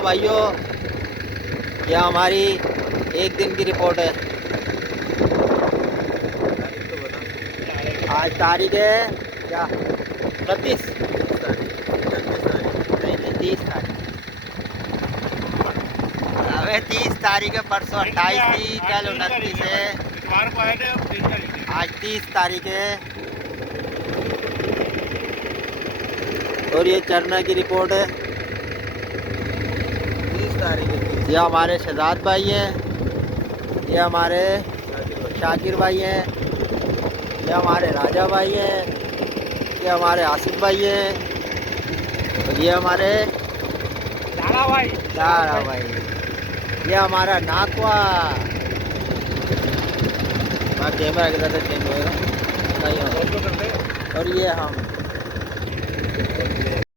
तो भाइयों ये हमारी एक दिन की रिपोर्ट है। आज तारीख है क्या 29 नहीं 30 तारीख। अबे 30 तारीख है, परसों 28 थी, कल 29 है, आज 30 तारीख है। और ये चरना की रिपोर्ट है 30 तारीख है। ये हमारे शहजाद भाई हैं, ये हमारे शाकिर भाई हैं, ये हमारे राजा भाई हैं, ये हमारे आसिफ भाई हैं, और ये हमारे लाला भाई। ये हमारा नाकवा। कैमरा किधर से चेंज होएगा। और ये हम